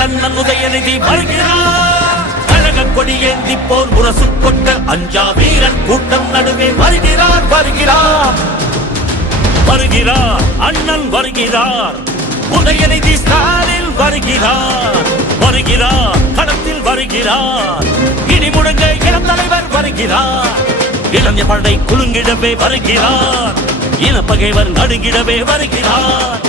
அண்ணன் உதயநிதி வருகிறார். கழக கொடி ஏந்தி போர் முரசு கொண்ட அஞ்சா வீரன் கூட்டம் நடுவே வருகிறார் வருகிறார். வருகிறார் அண்ணன் வருகிறார். உதயநிதி ஸ்டாலில் வருகிறார். வருகிறார் களத்தில் வருகிறார். இடி முழங்க இளம் தலைவர் வருகிறார். இளைஞ படை குலுங்கிடவே வருகிறார். இனப்பகைவர் நடுங்கிடவே வருகிறார்.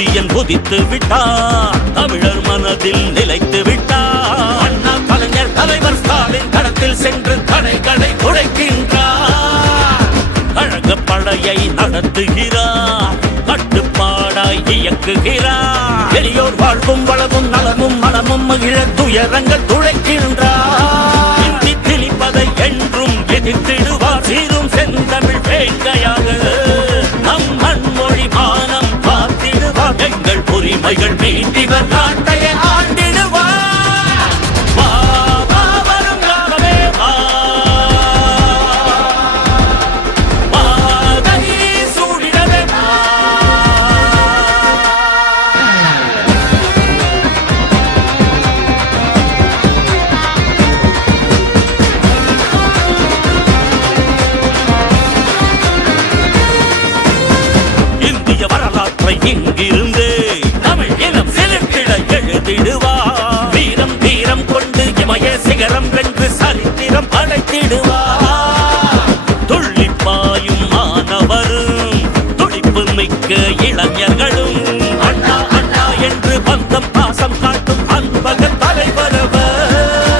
சூரியன் உதித்து விட்டார் தமிழர் மனதில் நிலைத்து விட்டார் அண்ணா கலைஞர் தலைவர் ஸ்டாலின் கடத்தில் சென்று தடைகளை உடைக்கின்றார் கழக படையை நடத்துகிறார். கட்டுப்பாடாய் இயக்குகிறார். எளியோர் வாழ்வும் வளமும் நலமும் மனமும் மகிழ துயரங்கள் துழைக்கின்றார் இந்தி திணிப்பதை என்றும் எதிர்த்திடுவார். சீரும் செந்தமிழ் வேங்கையாக எங்கள் உரிமைகள் மீட்டிவர் சரித்திரம் துள்ளிப்பாயும் மாணவரும் துடிப்பு மிக்க இளைஞர்களும் அண்ணா அண்ணா என்று பந்தம் பாசம் காட்டும் அன்பக தலைவரவர்.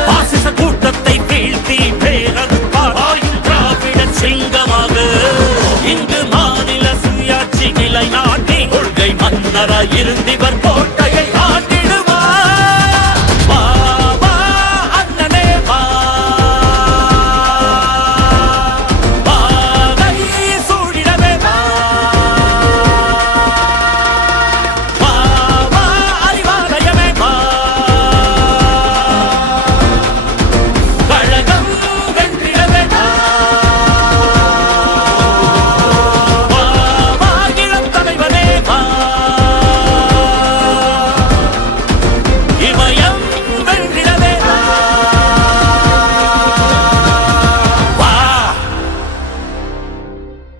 பாசிச கூட்டத்தை வீழ்த்தி பேரறுப்பார் ஆயும் திராவிட சிங்கமாக. இங்கு மாநில சுயாட்சி நிலைநாட்டி கொள்கை மன்னராய் இருந்திவர்